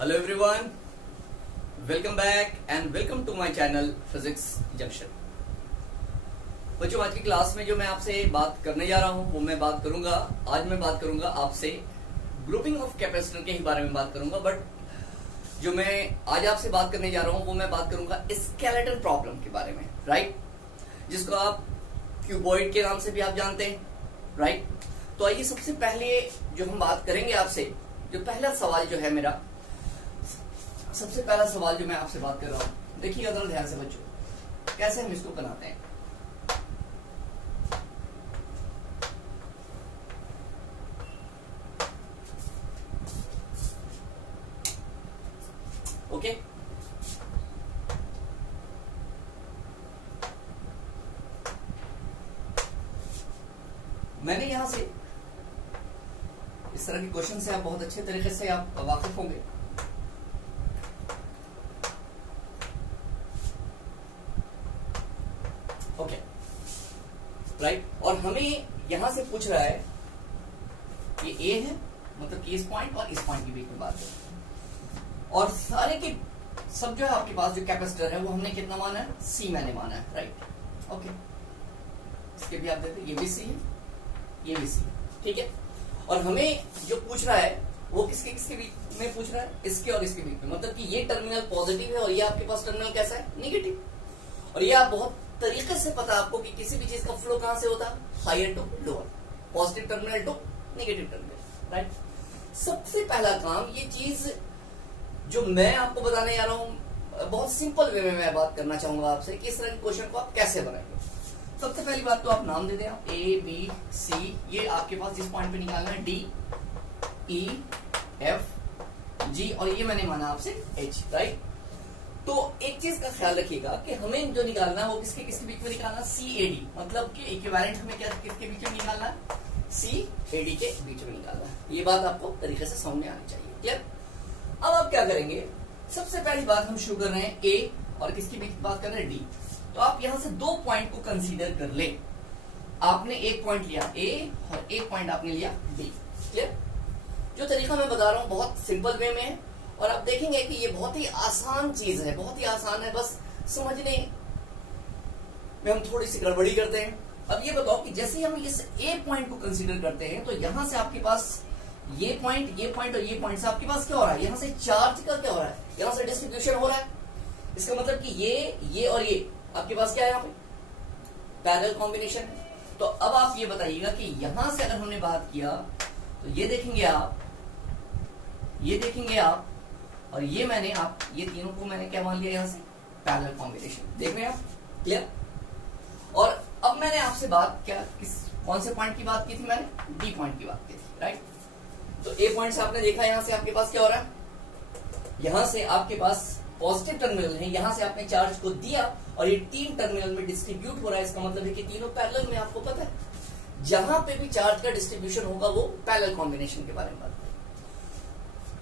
Hello everyone, welcome back and welcome to my channel physics junction. बच्चों, आज की class में जो मैं आपसे बात करने जा रहा हूं वो मैं बात करूंगा आपसे ग्रुपिंग ऑफ कैपेसिटर के ही बारे में बात करूंगा। बट जो मैं आज आपसे बात करने जा रहा हूं वो मैं बात करूंगा स्केलेटन प्रॉब्लम के बारे में, राइट, जिसको आप क्यूबॉइड के नाम से भी आप जानते हैं, राइट। तो आइए सबसे पहले जो हम बात करेंगे आपसे, जो पहला सवाल जो है मेरा, सबसे पहला सवाल जो मैं आपसे बात कर रहा हूं, देखिएगा जरा ध्यान से बच्चों, कैसे हम इसको बनाते हैं। ओके, मैंने यहां से इस तरह के क्वेश्चन से आप बहुत अच्छे तरीके से आप वाकिफ होंगे। Okay, right. और हमें यहां से पूछ रहा है कि ए है, मतलब कि इस पॉइंट और इस पॉइंट के बीच में बात है, और सारे के सब जो है आपके पास जो कैपेसिटर है वो हमने कितना माना है, सी मैंने माना है, राइट। ओके, इसके भी आप देखते, ये भी सी है, ये भी सी है, ठीक है। और हमें जो पूछ रहा है वो किसके किसके बीच में पूछ रहा है, इसके और इसके बीच में, मतलब कि ये टर्मिनल पॉजिटिव है और ये आपके पास टर्मिनल कैसा है, नेगेटिव। और ये आप बहुत तरीके से पता आपको कि किसी भी चीज का फ्लो कहां से होता है, higher to lower, positive terminal to negative terminal, right. सबसे पहला काम, ये चीज जो मैं आपको बताने जा रहा हूं बहुत सिंपल वे में मैं बात करना चाहूंगा आपसे कि इस तरह के क्वेश्चन को आप कैसे बनाएंगे। सबसे पहली बात तो आप नाम दे दें, आप ए बी सी, ये आपके पास जिस पॉइंट पे निकालना है डी ई एफ जी, और ये मैंने माना आपसे एच, राइट। तो एक चीज का ख्याल रखिएगा कि हमें जो निकालना है वो किसके किसके बीच में निकालना, सी ए डी, मतलब कि इक्विवेलेंट हमें क्या किसके बीच में निकालना है, सी ए डी के बीच में निकालना है। ये बात आपको तरीके से समझ में आनी चाहिए, क्लियर। अब आप क्या करेंगे, सबसे पहली बात हम शुरू कर रहे हैं ए और किसके बीच बात कर रहे हैं, डी। तो आप यहां से दो पॉइंट को कंसीडर कर ले। आपने एक पॉइंट लिया ए और एक पॉइंट आपने लिया डी, क्लियर। जो तरीका मैं बता रहा हूं बहुत सिंपल वे में है, और आप देखेंगे कि ये बहुत ही आसान चीज है, बहुत ही आसान है, बस समझने में हम थोड़ी सी गड़बड़ी करते हैं। अब ये बताओ कि जैसे हम इस ए पॉइंट को कंसीडर करते हैं तो यहां से आपके पास ये पॉइंट और ये पॉइंट से आपके पास क्या हो रहा है, यहां से चार्ज का क्या हो रहा है, यहां से डिस्ट्रीब्यूशन हो रहा है। इसका मतलब कि ये और ये आपके पास क्या है, यहाँ पे पैरेलल कॉम्बिनेशन है। तो अब आप ये बताइएगा कि यहां से अगर हमने बात किया तो ये देखेंगे आप, ये देखेंगे आप, और ये मैंने आप ये तीनों को मैंने क्या मान लिया, यहां से पैरेलल कॉम्बिनेशन, देख रहे हैं आप, क्लियर। और अब मैंने आपसे बात क्या, कौन से पॉइंट की बात की थी, मैंने डी पॉइंट की बात की थी, राइट। तो ए पॉइंट से आपने देखा यहां से आपके पास क्या हो रहा है, यहां से आपके पास पॉजिटिव टर्मिनल है, यहां से आपने चार्ज को दिया और ये तीन टर्मिनल में डिस्ट्रीब्यूट हो रहा है। इसका मतलब है कि तीनों पैरेलल में, आपको पता है जहां पे भी चार्ज का डिस्ट्रीब्यूशन होगा वो पैरेलल कॉम्बिनेशन के बारे में बात करें।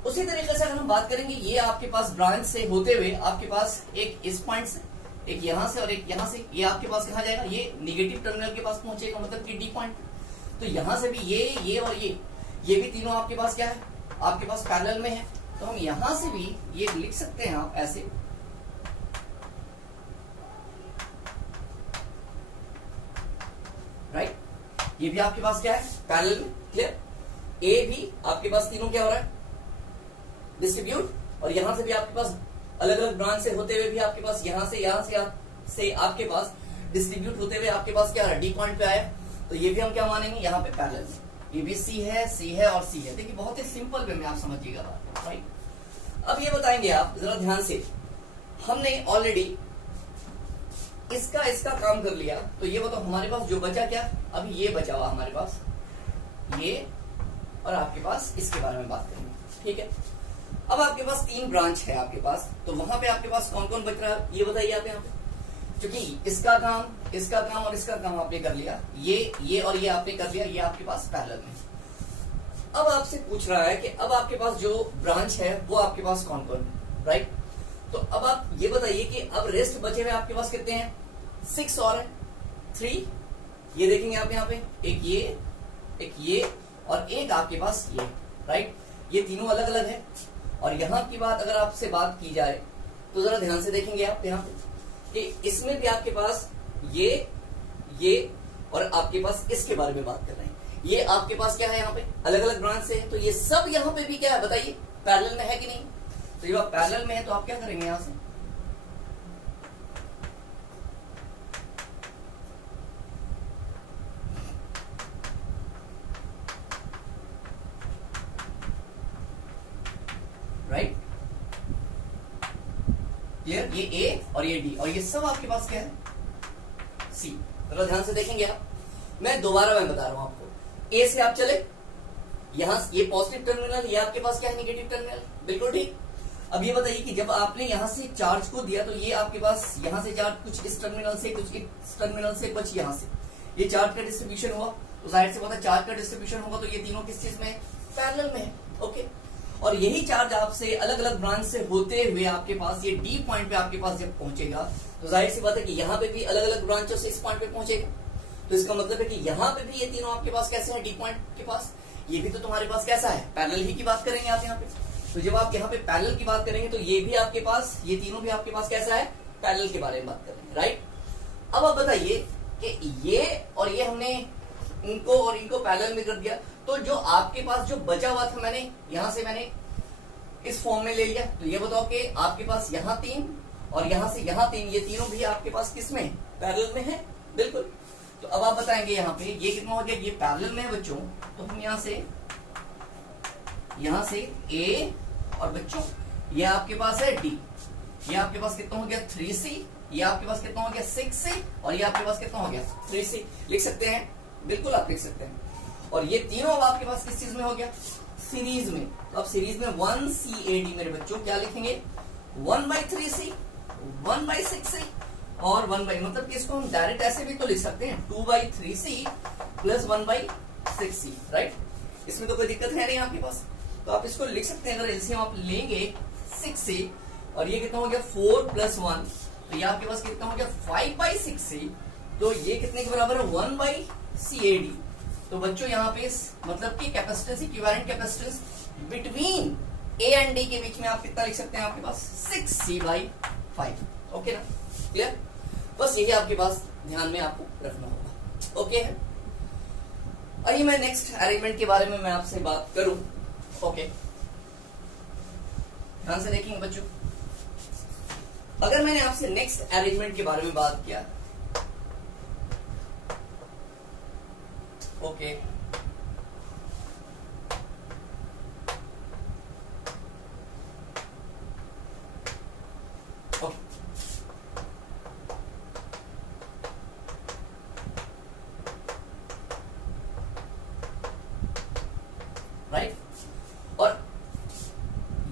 उसी तरीके से अगर हम बात करेंगे, ये आपके पास ब्रांच से होते हुए आपके पास एक इस पॉइंट से, एक यहां से और एक यहां से, ये आपके पास कहां जाएगा, ये नेगेटिव टर्मिनल के पास पहुंचेगा, मतलब कि डी पॉइंट। तो यहां से भी ये और ये भी तीनों आपके पास क्या है, आपके पास पैरेलल में है। तो हम यहां से भी ये लिख सकते हैं आप ऐसे, राइट। ये भी आपके पास क्या है, पैरेलल में, क्लियर। ए भी आपके पास तीनों क्या हो रहा है, डिस्ट्रीब्यूट, और यहां से भी आपके पास अलग अलग ब्रांच से होते हुए भी आपके पास यहां से आपके पास डिस्ट्रीब्यूट होते हुए आपके पास क्या है, डी पॉइंट पे आया। तो ये भी हम क्या मानेंगे, यहाँ पे पैरेलल में, ये भी सी है और सी है। देखिए बहुत ही सिंपल वे में आप समझिएगा बात, राइट। अब ये बताएंगे आप जरा ध्यान से, हमने ऑलरेडी इसका काम कर लिया, तो ये बताओ हमारे पास जो बचा क्या, अभी ये बचा हुआ हमारे पास, ये और आपके पास इसके बारे में बात करेंगे, ठीक है। अब आपके पास तीन ब्रांच है आपके पास, तो वहां पे आपके पास कौन कौन बच रहा है, ये बताइए आप यहाँ पे। क्योंकि इसका काम और इसका काम आपने कर लिया, ये और ये आपने कर लिया, ये आपके पास पैरेलल में। अब आपसे पूछ रहा है कि अब आपके पास जो ब्रांच है वो आपके पास कौन कौन है, राइट। तो अब आप ये बताइए कि अब रेस्ट बचे हुए आपके पास कितने हैं, 6 और है 3, ये देखेंगे आप यहाँ पे, एक ये और एक आपके पास ये, राइट। ये तीनों अलग अलग है और यहाँ की बात अगर आपसे बात की जाए तो जरा ध्यान से देखेंगे आप यहाँ पे कि इसमें भी आपके पास ये और आपके पास इसके बारे में बात कर रहे हैं। ये आपके पास क्या है यहाँ पे अलग अलग ब्रांच से है, तो ये सब यहाँ पे भी क्या है बताइए पैरेलल में है कि नहीं। तो जब आप पैरेलल में है तो आप क्या करेंगे यहां से राइट क्लियर। ये ए और ये डी और ये सब आपके पास क्या है सी। जरा ध्यान से देखेंगे आप, मैं दोबारा बता रहा हूं आपको। ए से आप चले, यहां ये पॉजिटिव टर्मिनल, ये आपके पास क्या है नेगेटिव टर्मिनल, बिल्कुल ठीक। अब ये बताइए कि जब आपने यहां से चार्ज को दिया तो ये आपके पास यहां से चार्ज कुछ इस टर्मिनल से, कुछ इस टर्मिनल से, कुछ यहां से, ये चार्ज का डिस्ट्रीब्यूशन हुआ तो जाहिर से पता चार्ज का डिस्ट्रीब्यूशन होगा तो ये तीनों किस चीज में है पैरेलल में है। ओके, और यही चार्ज आपसे अलग अलग ब्रांच से होते हुए आपके पास ये डी पॉइंट पे आपके पास जब पहुंचेगा तो जाहिर सी बात है कि यहाँ पे भी अलग अलग ब्रांचों से इस पॉइंट पे पहुंचेगा। तो इसका मतलब है कि यहाँ पे भी ये तीनों आपके पास कैसे हैं डी पॉइंट के पास, ये भी तो तुम्हारे पास कैसा है पैरेलल ही की बात करेंगे आप यहाँ पे। तो जब आप यहाँ पे पैरेलल की बात करेंगे तो ये भी आपके पास, ये तीनों भी आपके पास कैसा है पैरेलल के बारे में बात करेंगे राइट। अब आप बताइए कि ये और ये हमने इनको और इनको पैरेलल में कर दिया तो जो आपके पास जो बचा हुआ था मैंने यहां से मैंने इस फॉर्म में ले लिया। तो ये बताओ कि आपके पास यहाँ 3 और यहां से यहाँ 3, ये तीनों भी आपके पास किस में पैरेलल में है बिल्कुल। तो अब आप बताएंगे यहाँ पे ये कितना हो गया, ये पैरेलल में है बच्चों। तो हम यहाँ से ए और बच्चों ये आपके पास है डी, ये आपके पास कितना हो गया 3C, ये आपके पास कितना हो गया 6C और ये आपके पास कितना हो गया 3C। लिख सकते हैं बिल्कुल आप लिख सकते हैं। और ये तीनों अब आपके पास किस चीज में हो गया सीरीज में। तो अब सीरीज में 1CAD मेरे बच्चों क्या लिखेंगे 1/3C 1/6C और 1/ मतलब कि इसको हम डायरेक्ट ऐसे भी तो लिख सकते हैं 2/3C प्लस 1/6C राइट। इसमें तो कोई दिक्कत है नहीं आपके पास, तो आप इसको लिख सकते हैं। अगर एलसीएम आप लेंगे 6C और ये कितना हो गया 4 + 1 तो ये आपके पास कितना हो गया 5/6C। तो ये कितने के बराबर है 1/CAD। तो बच्चों यहाँ पे मतलब कि capacitance equivalent capacitance between A and D के बीच में आप कितना लिख सकते हैं आपके पास 6C/5। ओके ना क्लियर। बस यही आपके पास ध्यान में आपको रखना होगा। ओके है, आइए मैं नेक्स्ट अरेंजमेंट के बारे में मैं आपसे बात करूं। ओके ध्यान से देखेंगे बच्चों, अगर मैंने आपसे नेक्स्ट अरेंजमेंट के बारे में बात किया ओके राइट। और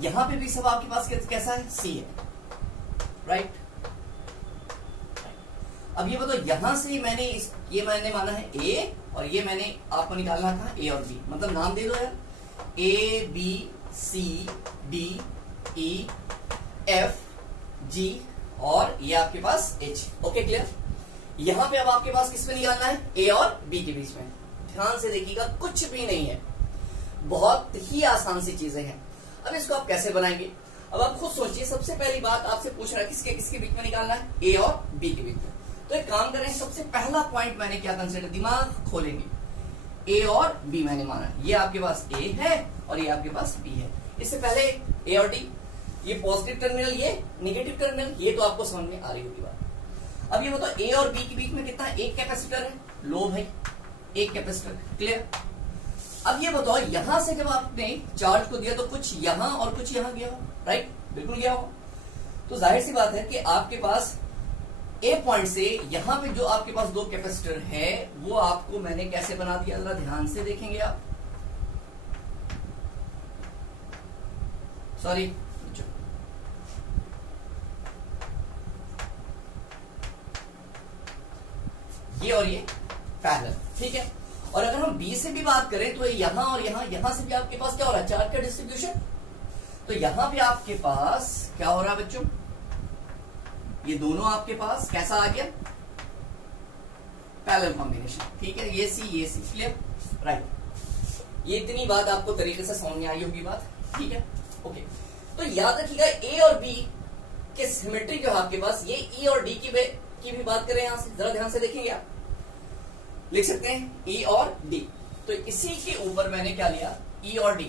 यहां पे भी सब आपके पास कैसा है सी है राइट। अब ये बताओ यहां से मैंने ये मैंने माना है ए और ये मैंने आपको निकालना था ए और बी, मतलब नाम दे दो यार ABCDEF G और ये आपके पास H। Okay clear. यहां पे अब आपके पास किस में निकालना है ए और बी के बीच में। ध्यान से देखिएगा कुछ भी नहीं है, बहुत ही आसान सी चीजें हैं। अब इसको आप कैसे बनाएंगे अब आप खुद सोचिए। सबसे पहली बात आपसे पूछ रहा है किसके किसके बीच में निकालना है ए और बी के बीच में। तो एक काम करें, सबसे पहला पॉइंट मैंने क्या कंसिडर, दिमाग खोलेंगे। ए और बी मैंने माना, ये आपके पास ए है और ये आपके पास बी है। इससे पहले ए और डी, ये पॉजिटिव टर्मिनल ये नेगेटिव टर्मिनल, ये तो आपको समझ में आ रही होगी बात। अब ये बताओ ए और बी के बीच में कितना, एक कैपेसिटर है, लो भाई एक कैपेसिटर, क्लियर। अब ये बताओ यहां से जब आपने चार्ज को दिया तो कुछ यहां और कुछ यहां गया, राइट, बिल्कुल गया हो। तो जाहिर सी बात है कि आपके पास ए पॉइंट से यहां पे जो आपके पास दो कैपेसिटर है वो आपको मैंने कैसे बना दिया, जरा ध्यान से देखेंगे आप। सॉरी ये और ये पैरेलल, ठीक है। और अगर हम बी से भी बात करें तो यहां और यहां से भी आपके पास क्या हो रहा है, चार्ज का डिस्ट्रीब्यूशन। तो यहां पे आपके पास क्या हो रहा है बच्चों, ये दोनों आपके पास कैसा आ गया, पैरेलल कॉम्बिनेशन, ठीक है। ये सी क्लियर, राइट। ये इतनी बात आपको तरीके से समझ में आई होगी बात, ठीक है, ओके। तो याद रखिएगा ए और बी के सिमेट्री जो है आपके पास, ये ई और डी की भी बात करें यहां से, जरा ध्यान से देखेंगे आप, लिख सकते हैं ई और डी। तो इसी के ऊपर मैंने क्या लिया, ई और डी।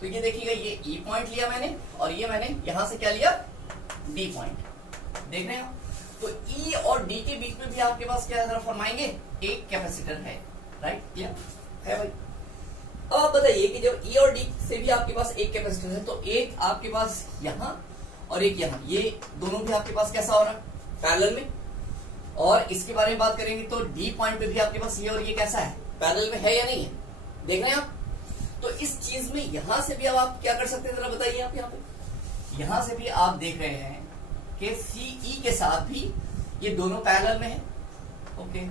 तो ये देखिएगा, ये ई पॉइंट लिया मैंने और ये मैंने यहां से क्या लिया, डी पॉइंट। देख रहे हैं? तो ई और डी के बीच में भी आपके पास क्या जरा फरमाएंगे, एक कैपेसिटर है। राइट, क्लियर है भाई? अब आप बताइए कि जब ई और डी से भी आपके पास एक कैपेसिटर है, तो एक आपके पास यहां और एक यहां, ये दोनों भी आपके पास कैसा हो रहा है, पैरेलल में। और इसके बारे में बात करेंगे तो डी पॉइंट पे भी आपके पास ये और ये कैसा है, पैरेलल में है या नहीं है, देख रहे हैं आप? तो इस चीज में यहां से भी अब आप क्या कर सकते हैं, जरा बताइए आप। यहां पे यहां से भी आप देख रहे हैं कि सीई के साथ भी ये दोनों पैरेलल में है। ओके,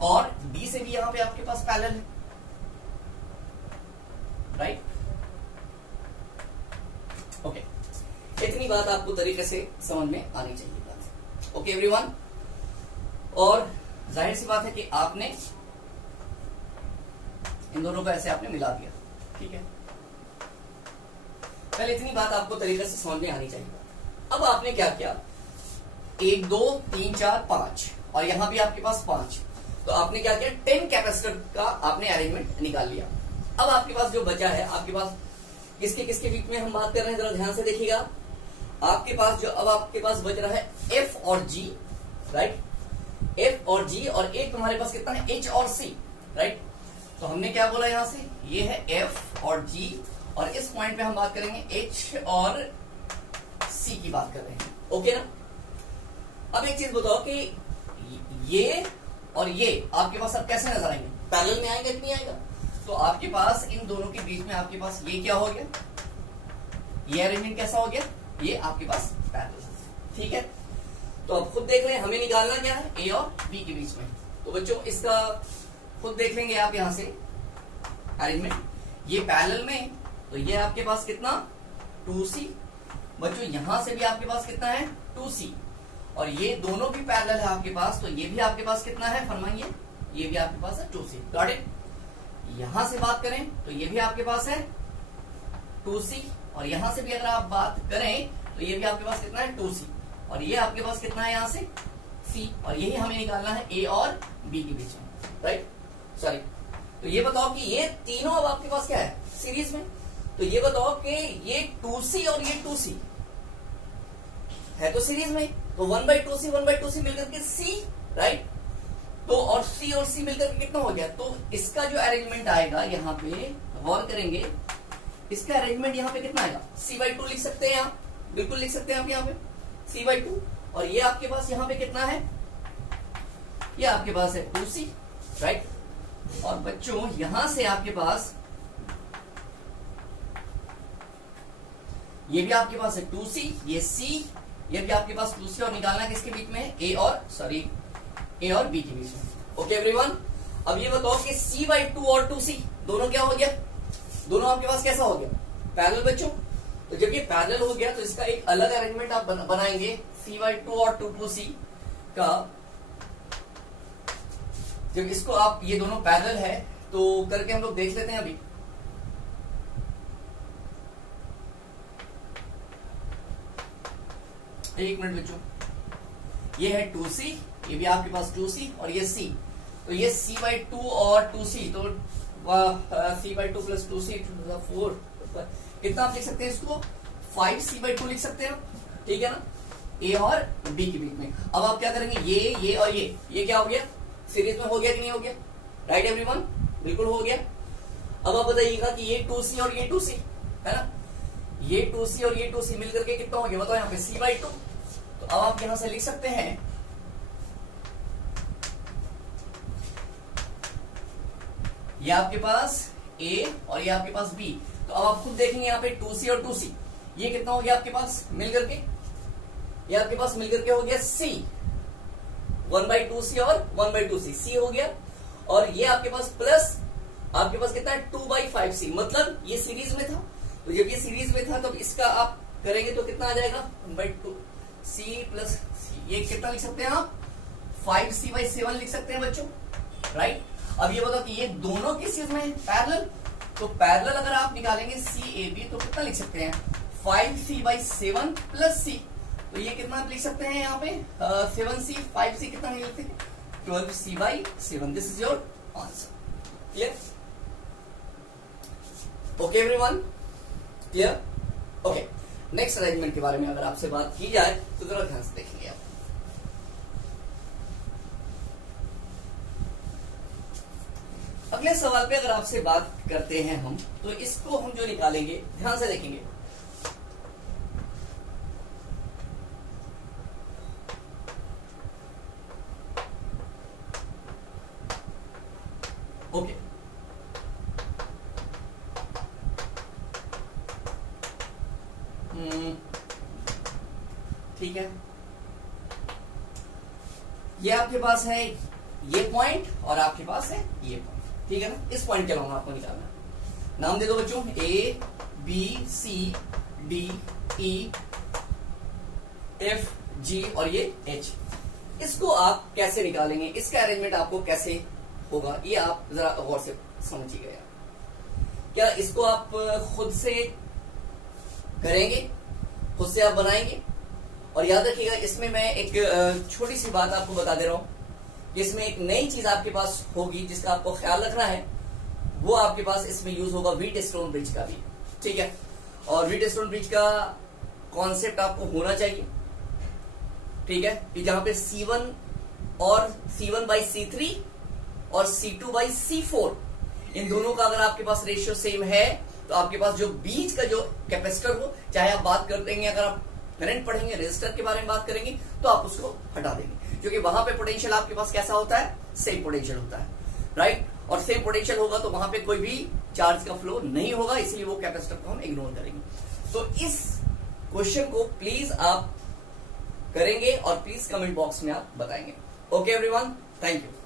और डी से भी यहां पे आपके पास पैरेलल है। राइट, ओके, इतनी बात आपको तरीके से समझ में आनी चाहिए बात। ओके एवरीवन, और जाहिर सी बात है कि आपने इन दोनों को ऐसे आपने मिला दिया, ठीक है। पहले इतनी बात आपको तरीके से समझ में आनी चाहिए। अब आपने क्या किया, 1 2 3 4 5 और यहां भी आपके पास 5, तो आपने क्या किया, 10 कैपेसिटर का आपने अरेंजमेंट निकाल लिया। अब आपके पास जो बचा है, आपके पास किसके किसके बीच में हम बात कर रहे हैं, जरा ध्यान से देखिएगा। आपके पास जो अब आपके पास बच रहा है एफ और जी, राइट, एफ और जी, और एक तुम्हारे पास कितना है, एच और सी। राइट, तो हमने क्या बोला यहां से, ये है एफ और जी, और इस पॉइंट पे हम बात करेंगे एच और सी की बात कर रहे हैं। ओके ना? अब एक चीज बताओ कि ये और ये आपके पास अब कैसे नजर आएंगे, पैरेलल में आएंगे कि नहीं आएगा? तो आपके पास इन दोनों के बीच में आपके पास ये क्या हो गया, ये अरेंजमेंट कैसा हो गया, ये आपके पास पैरेलल। ठीक है, तो अब खुद देख रहे हैं, हमें निकालना क्या है, ए और बी के बीच में। तो बच्चों इसका खुद देख लेंगे आप यहां से अरेंजमेंट, ये पैरेलल में, तो ये आपके पास कितना 2C, बच्चों यहां से भी आपके पास कितना है 2C, और ये दोनों भी पैरेलल है आपके पास, तो ये भी आपके पास कितना है, फरमाइए, ये भी आपके पास है 2C। Got it? यहां से बात करें तो ये भी आपके पास है 2C, और यहां से भी अगर आप बात करें तो ये भी आपके पास कितना है 2C, और ये आपके पास कितना है यहां से C, और यही हमें निकालना है A और B के बीच में। राइट, सॉरी, तो ये बताओ कि ये तीनों अब आपके पास क्या है, सीरीज में। तो ये बताओ कि ये 2C और ये 2C है तो सीरीज में, तो 1/2C मिलकर के C, राइट, तो और C मिलकर के कितना हो गया, तो इसका जो अरेंजमेंट आएगा यहाँ पे गौर करेंगे, इसका अरेंजमेंट यहाँ पे कितना आएगा, C/2 लिख सकते हैं आप, बिल्कुल लिख सकते हैं आप यहाँ पे C/2, और ये आपके पास यहाँ पे कितना है, ये आपके पास है 2C, राइट। और बच्चों यहां से आपके पास ये भी आपके पास है 2C, ये C, ये भी आपके पास 2C, और निकालना किसके बीच में है, ए और बी के बीच में। ओके एवरीवन, अब ये बताओ कि C/2 और 2C दोनों क्या हो गया, दोनों आपके पास कैसा हो गया, पैरेलल बच्चों। तो जब ये पैरेलल हो गया तो इसका एक अलग अरेंजमेंट आप बनाएंगे C/2 और 2C का। जब इसको आप, ये दोनों पैरेलल है तो करके हम लोग देख लेते हैं अभी। एक मिनट बच्चों, ये है 2C, ये भी आपके पास 2C, और ये C, तो ये C/2 और 2C, तो C/2 प्लस 2C 4, कितना आप लिख सकते हैं इसको, 5C/2 लिख सकते हैं, ठीक है ना, A और B के बीच में। अब आप क्या करेंगे, ये और ये क्या हो गया, सीरीज में हो गया कि नहीं हो गया, राइट एवरीवन, बिल्कुल हो गया। अब आप बताइएगा कि ये 2C और ये 2C है ना, ये 2C और ये 2C मिलकर के कितना हो गया, बताओ यहाँ पे C/2। तो अब आप यहां से लिख सकते हैं, ये आपके पास A और ये आपके पास B, तो अब आप खुद देखेंगे यहाँ पे 2C और 2C, ये कितना हो गया आपके पास मिलकर के, ये आपके पास मिलकर के हो गया C, 1/2C और 1/2C, C हो गया, और ये आपके पास प्लस आपके पास कितना है 2/5C, मतलब ये सीरीज में था, तो जब ये सीरीज में था तब इसका आप करेंगे तो कितना आ जाएगा 1/2C प्लस C, ये कितना लिख सकते हैं आप 5C/7 लिख सकते हैं बच्चों, राइट। अब ये बताओ कि ये दोनों किस चीज में पैरेलल, तो पैरेलल अगर आप निकालेंगे CAB तो कितना लिख सकते हैं 5C/7 प्लस C। तो ये कितना आप लिख सकते हैं यहाँ पे 7C 5C कितना नहीं लिखते 12C/7। This is your answer. Clear? Okay everyone, clear? Okay, next arrangement के बारे में अगर आपसे बात की जाए तो जरा ध्यान से देखेंगे आप। अगले सवाल पे अगर आपसे बात करते हैं हम, तो इसको हम जो निकालेंगे ध्यान से देखेंगे। ओके, ठीक है, ये आपके पास है ये पॉइंट और आपके पास है ये पॉइंट, ठीक है ना। इस पॉइंट के अलावा आपको निकालना है। नाम दे दो बच्चों, A B C D E F G और ये H। इसको आप कैसे निकालेंगे, इसका अरेंजमेंट आपको कैसे होगा, ये आप जरा गौर से समझिएगा। क्या इसको आप खुद से करेंगे, खुद से आप बनाएंगे? और याद रखिएगा, इसमें मैं एक छोटी सी बात आपको बता दे रहा हूं। इसमें एक नई चीज आपके पास होगी जिसका आपको ख्याल रखना है, वो आपके पास इसमें यूज होगा व्हीटस्टोन ब्रिज का भी, ठीक है। और व्हीटस्टोन ब्रिज का कॉन्सेप्ट आपको होना चाहिए, ठीक है, कि जहां पे C1 और C1/C3 और C2/C4 इन दोनों का अगर आपके पास रेशियो सेम है तो आपके पास जो बीच का जो कैपेसिटर हो, चाहे आप बात कर देंगे, अगर आप करंट पढ़ेंगे, रेजिस्टर के बारे में बात करेंगे तो आप उसको हटा देंगे, क्योंकि वहां पे पोटेंशियल आपके पास कैसा होता है, सेम पोटेंशियल होता है, राइट। और सेम पोटेंशियल होगा तो वहां पे कोई भी चार्ज का फ्लो नहीं होगा, इसलिए वो कैपेसिटर को हम इग्नोर करेंगे। तो इस क्वेश्चन को प्लीज आप करेंगे और प्लीज कमेंट बॉक्स में आप बताएंगे। Okay everyone, thank you.